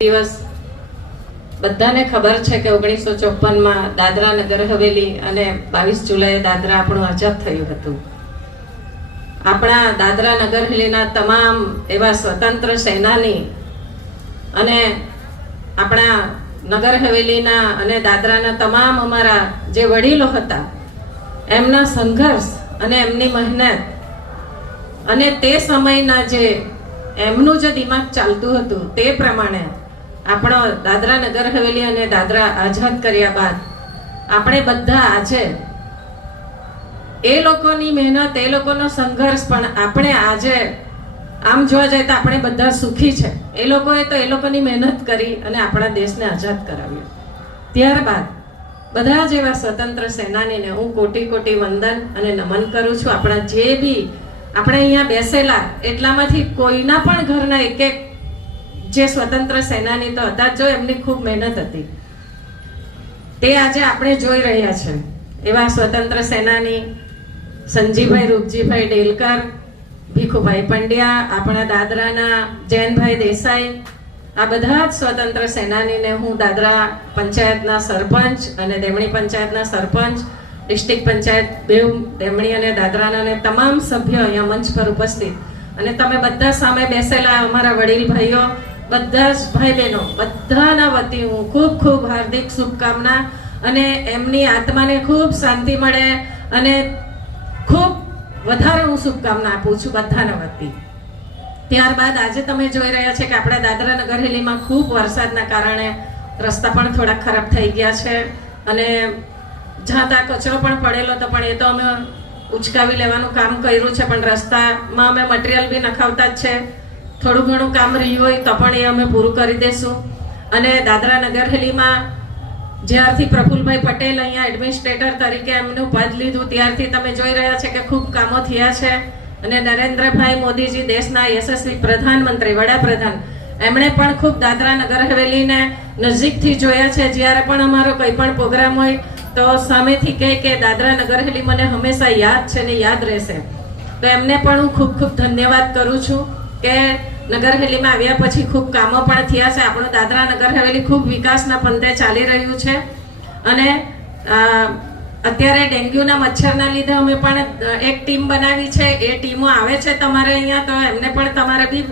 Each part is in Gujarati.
દિવસ બધાને ખબર છે કે 1954 માં દાદરા નગર હવેલી અને 22 જુલાઈએ દાદરા આપણું આઝાદ થયું હતું. આપણા દાદરા નગર હવેલીના તમામ એવા સ્વતંત્ર સેનાની અને આપણા નગર હવેલીના અને દાદરાના તમામ અમારા જે વડીલો હતા એમના સંઘર્ષ અને એમની મહેનત અને તે સમયના જે એમનું જે દિમાગ ચાલતું હતું તે પ્રમાણે આપણો દાદરા નગર હવેલી અને દાદરા આઝાદ કર્યા બાદ આપણે બધા આજે એ લોકોની મહેનત એ લોકોનો સંઘર્ષ પણ આપણે આજે આમ જોવા જઈએ તો આપણે બધા સુખી છે. એ લોકોએ તો એ લોકોની મહેનત કરી અને આપણા દેશને આઝાદ કરાવ્યો. ત્યારબાદ બધા જ એવા સ્વતંત્ર સેનાનીને હું કોટી કોટી વંદન અને નમન કરું છું. આપણા જે બી આપણે અહીંયા બેસેલા એટલામાંથી કોઈના પણ ઘરના એક એક જે સ્વતંત્ર સેનાની તો હતા જો એમની ખૂબ મહેનત હતી તે આજે આપણે જોઈ રહ્યા છે. એવા સ્વતંત્ર સેનાની સંજીભાઈ રૂપજીભાઈ ડેલકર, ભીખુભાઈ પંડ્યા, આપણા દાદરાના જૈનભાઈ દેસાઈ, આ બધા જ સ્વતંત્ર સેનાનીને હું દાદરા પંચાયતના સરપંચ અને દેમણી પંચાયતના સરપંચ, ડિસ્ટ્રિક્ટ પંચાયત બેવ દેમણી અને દાદરાના અને તમામ સભ્યો અહીંયા મંચ પર ઉપસ્થિત અને તમે બધા સામે બેસેલા અમારા વડીલ ભાઈઓ, બધા જ ભાઈ બહેનો, બધાના વતી હું ખૂબ ખૂબ હાર્દિક શુભકામના અને એમની આત્માને ખૂબ શાંતિ મળે અને ખૂબ વધારે હું શુભકામના આપું છું બધાના વતી. ત્યારબાદ આજે તમે જોઈ રહ્યા છે કે આપણા દાદરા નગર હવેલીમાં ખૂબ વરસાદના કારણે રસ્તા પણ થોડા ખરાબ થઈ ગયા છે અને જ્યાં ત્યાં કચરો પણ પડેલો હતો પણ એ તો અમે ઉચકાવી લેવાનું કામ કર્યું છે. પણ રસ્તામાં અમે મટીરિયલ બી નખાવતા જ છે. થોડું ઘણું કામ રહ્યું હોય તો પણ એ અમે પૂરું કરી દઈશું. અને દાદરા નગર હવેલીમાં જ્યારથી પ્રફુલભાઈ પટેલ અહીંયા એડમિનિસ્ટ્રેટર તરીકે એમનું પદ લીધું ત્યારથી તમે જોઈ રહ્યા છે કે ખૂબ કામો થયા છે. અને નરેન્દ્રભાઈ મોદીજી દેશના યશસ્વી પ્રધાનમંત્રી, વડાપ્રધાન, એમણે પણ ખૂબ દાદરા નગર હવેલીને નજીકથી જોયા છે. જ્યારે પણ અમારો કંઈ પણ પ્રોગ્રામ હોય તો સામેથી કહે કે દાદરા નગર હવેલી મને હંમેશા યાદ છે ને યાદ રહેશે. તો એમને પણ હું ખૂબ ખૂબ ધન્યવાદ કરું છું કે નગર હવેલીમાં આવ્યા પછી ખૂબ કામો પણ થયા છે. આપણું દાદરા નગર હવેલી ખૂબ વિકાસના પંથે ચાલી રહ્યું છે. અને અત્યારે ડેન્ગ્યુના મચ્છરના લીધે અમે પણ એક ટીમ બનાવી છે. એ ટીમો આવે છે તમારે અહીંયા તો એમને પણ તમારે બી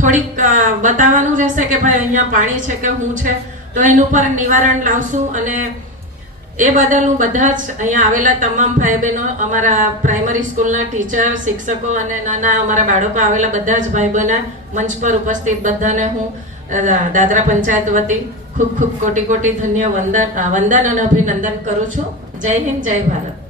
થોડીક બતાવવાનું રહેશે કે ભાઈ અહીંયા પાણી છે કે શું છે, તો એનું પર નિવારણ લાવશું. અને એ બદલ હું બધા જ અહીંયા આવેલા તમામ ભાઈ બહેનો, અમારા પ્રાઇમરી સ્કૂલના ટીચર, શિક્ષકો અને નાના અમારા બાળકો આવેલા બધા જ ભાઈ બહેનો મંચ પર ઉપસ્થિત બધાને હું દાદરા પંચાયત વતી ખૂબ ખૂબ કોટી કોટી વંદન અને અભિનંદન કરું છું. જય હિન્દ, જય ભારત.